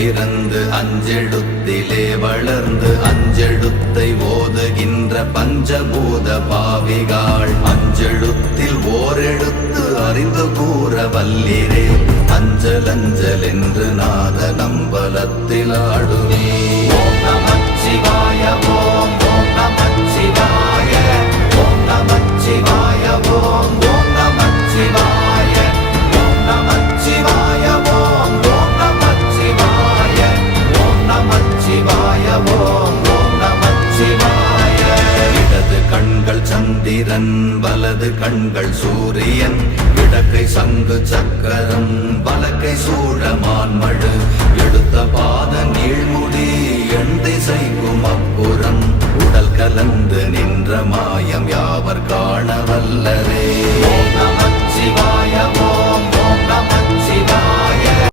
பிறந்து அஞ்செழுத்திலே வளர்ந்து அஞ்செழுத்தை ஓதுகின்ற பஞ்சபூத பாவிகாள் அஞ்செழுத்தில் ஓரெழுத்து அறிந்து கூற வல்லிரே அஞ்சல் அஞ்சல் என்று நாத நம்பலத்தில் ஆடுவே. ஓம் நமச்சிவாய ஓம் ஓம் நமச்சிவாய ஓம் நமச்சிவாய ஓம் ஓம் நமச்சிவாய ஓம் நமச்சிவாய ஓம் ஓம் நமச்சிவாய ஓம் நமச்சிவாய ஓம் ஓம் நமச்சிவாய. இடது கண்கள் சந்திரன் வலது கண்கள் சூரியன் இடக்கை சங்கு சக்கரம் வலக்கை சூழமான்மழு எடுத்த பாத நீழ்முடி எண் திசைக்கும் அப்புறம் உடல் கலந்து நின்ற மாயம் யாவர் காண வல்லரே. ஓம் நமச்சிவாய